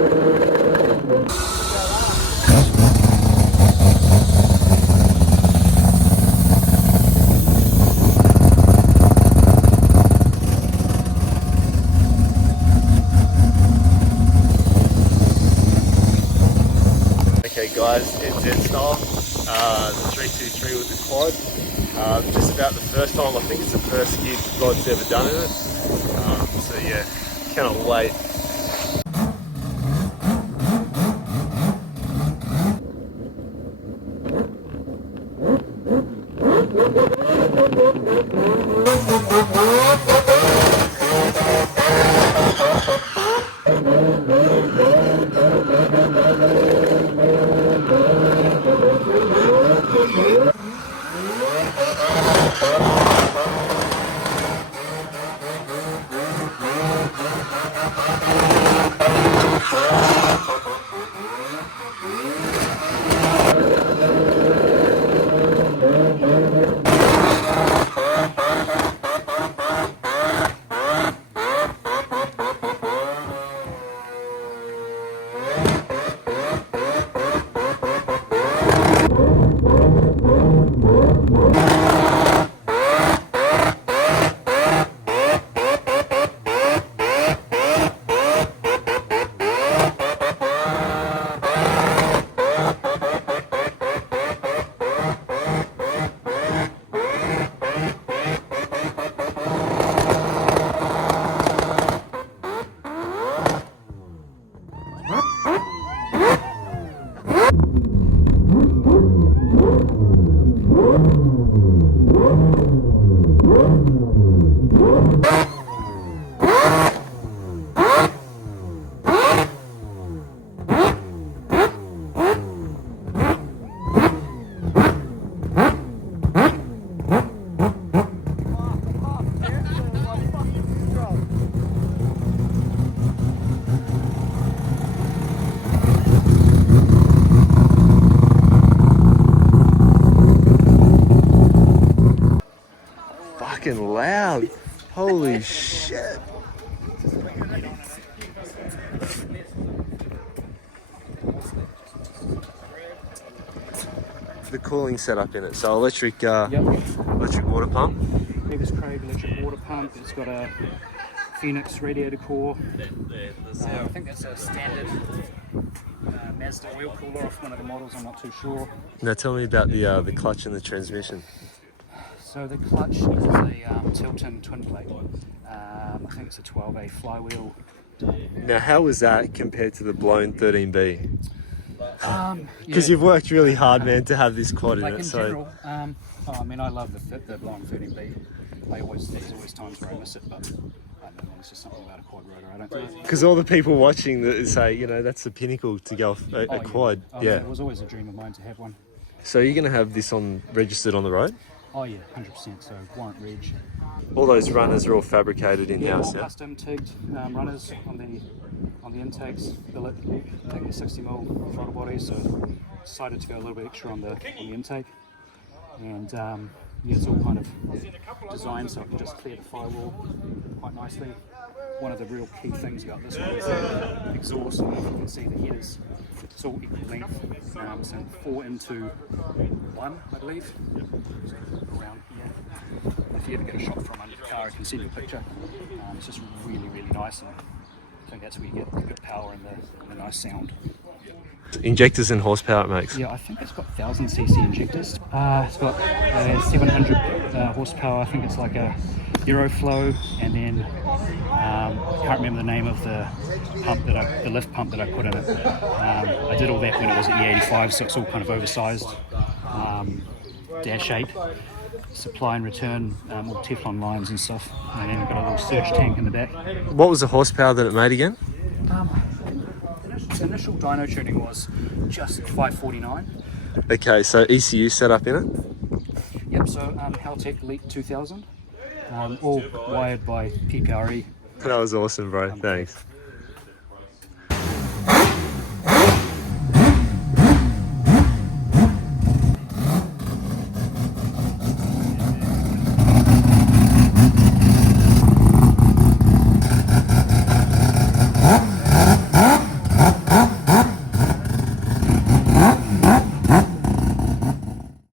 Okay guys, it's Ed style, the 323 with the quad. Just about the first time, I think it's the first skid Rod's ever done in it. So yeah, cannot wait. Fucking loud. Holy shit. The cooling setup in it, so electric electric water pump. Davis Craig electric water pump. It's got a Phoenix radiator core. I think that's a standard Mazda oil cooler off one of the models, I'm not too sure. Now tell me about the clutch and the transmission. So the clutch is a Tilton twin plate. I think it's a 12A flywheel. Now how was that compared to the blown 13B? Because Yeah. you've worked really hard, man, to have this quad in Like it. in So general, I mean, I love the blown 13B. There's always times where I miss it, but I don't know, it's just something about a quad rotor. I don't think. because all the people watching that say, you know, that's the pinnacle to go off a quad. Oh, Yeah. It was always a dream of mine to have one. So you're going to have this on registered on the road? Oh yeah, 100%. So warrant reg. All those runners are all fabricated in-house, All yeah? custom tigged runners on the intakes. Billet, taking the 60mm throttle body, so decided to go a little bit extra on the intake. And yeah, it's all kind of designed so it can just clear the firewall quite nicely. One of the real key things about this one is the exhaust. You can see the headers, it's all equal length, so 4 into 1, I believe. So around here. If you ever get a shot from under the car, I can send you a picture. It's just really, really nice, and I think that's where you get the good power and the nice sound. Injectors and horsepower it makes. Yeah, I think it's got 1000cc injectors. It's got 700 horsepower. I think it's like a Aeroflow, and then I can't remember the name of the pump the lift pump that I put in it. I did all that when it was at E85, so it's all kind of oversized. Dash 8, supply and return, all Teflon lines and stuff, and then we've got a little surge tank in the back. What was the horsepower that it made again? The initial dyno tuning was just 549. Okay, so ECU set up in it? Yep, so Haltech Elite 2000, all wired by PPRE. That was awesome, bro. Thanks.